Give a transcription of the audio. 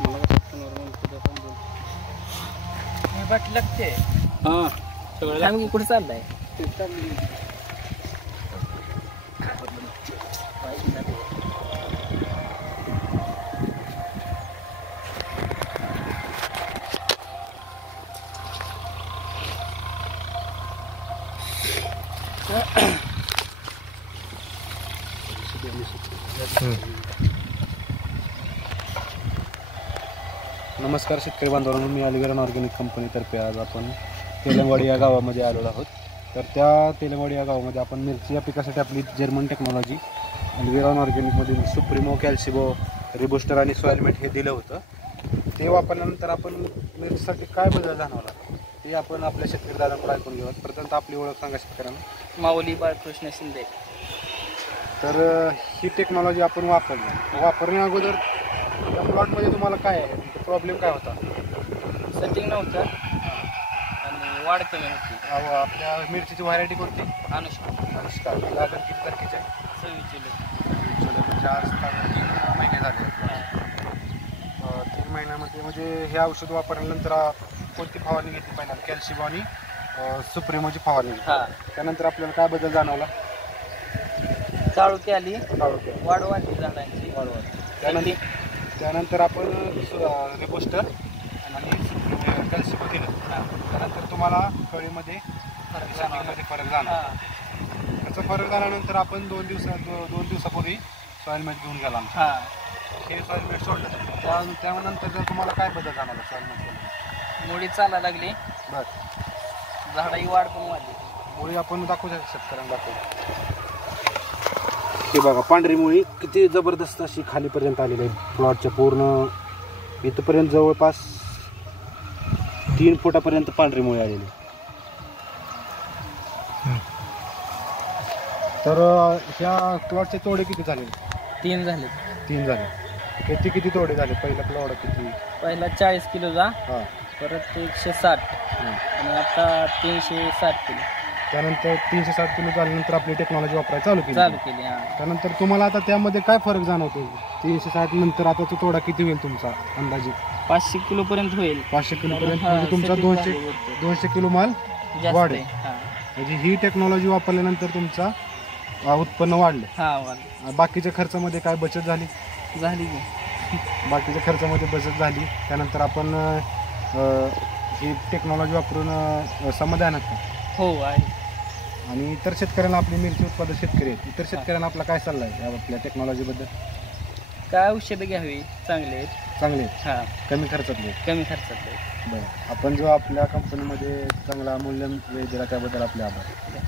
मला कसं तुझं पण बोल. मी बाटली लागते. हां सगळं सांग कुठे चाललाय? नमस्कार शेतकरी बांधवांनो, मी अलिगढ ऑर्गॅनिक कंपनीतर्फे आज आपण तेलंगवाडी या गावामध्ये आलेलो आहोत. तर त्या तेलंगवाडी या गावामध्ये आपण मिरची या पिकासाठी आपली जर्मन टेक्नॉलॉजी अलिगढ ऑर्गॅनिकमधील सुप्रिमो, कॅल्सिबो, रिबुस्टर आणि सॉइलमेट हे दिलं होतं. ते वापरल्यानंतर आपण मिरचीसाठी काय बदल जाणवला ते आपण आपल्या शेतकरी दादांकडे ऐकून घेऊ. प्रथमतः आपली ओळख सांगा शेतकऱ्यांना. माऊली बाळकृष्ण शिंदे. तर ही टेक्नॉलॉजी आपण वापरण्या अगोदर त्या प्लॉटमध्ये तुम्हाला काय आहे, प्रॉब्लेम काय होता? सेटिंग नव्हतं आणि वाढ कमी होती. आपल्या मिरचीची व्हरायटी कोणती? अनुष्का. लागण किती तारखेची आहे? 26 जुलै. 3 महिने झाले. 3 महिन्यामध्ये म्हणजे हे औषध वापरल्यानंतर कोणती फवारणी घेतली पहिल्यांदा? कॅल्शियम आणि सुप्रिमोची फवारणी घेतली. त्यानंतर आपल्याला काय बदल जाणवला? चाळूकी आली, वाढ वाढली झाडांची. त्यानंतर आपण रिबुस्टर आणि कॅल्शियम केलं. त्यानंतर तुम्हाला कळीमध्ये फरक झाला. त्याचा फरक झाल्यानंतर आपण 2 दिवसापूर्वी सॉइलमेट घेऊन गेला आमच्या. हे सॉइलमेट सोडलं. त्यानंतर जर तुम्हाला काय बदल जाणवला सॉइलमेट? मुळी चालायला लागली. बरं, झाडाची वाढ पण वाढली. मुळी आपण दाखवू शकतो शेतकऱ्यांना. दाखवू. हे बघा, पांढरी मुळी किती जबरदस्त अशी खालीपर्यंत आलेली आहे. प्लॉटच्या पूर्ण इथपर्यंत जवळपास 3 फुटापर्यंत पांढरी मुळी आलेली. तर ह्या प्लॉटचे तोडे किती झाले? 3 झाले. 3 झाले. किती तोडे झाले? पहिला प्लॉट किती? पहिला 40 किलोचा, हां, परत 160 आणि आता 360 किलो. त्यानंतर 360 किलो झाल्यानंतर आपली टेक्नॉलॉजी वापरायला चालू केली. हां. त्यानंतर तुम्हाला आता त्यामध्ये काय फरक जाणवतो? 360 नंतर आता तो तोडा किती होईल तुमचा अंदाजे? 500 किलो पर्यंत होईल. 500 किलोपर्यंत म्हणजे तुमचा 200 किलो माल वाढेल. म्हणजे ही टेक्नॉलॉजी वापरल्यानंतर तुमचा उत्पन्न वाढलं. बाकीच्या खर्चामध्ये काय बचत झाली? बाकीच्या खर्चामध्ये बचत झाली. त्यानंतर आपण ही टेक्नॉलॉजी वापरून समाधानात का? हो आहे. आणि इतर शेतकऱ्यांना, आपली मिरची उत्पादक शेतकरी आहेत, इतर शेतकऱ्यांना आपला काय सल्ला आहे आपल्या टेक्नॉलॉजीबद्दल? काय औषधं घ्यावी? चांगले आहेत. हां, कमी खर्चातले. आहे. बरं, आपण जो आपल्या कंपनीमध्ये चांगला मूल्य दिला त्याबद्दल आपले आभार.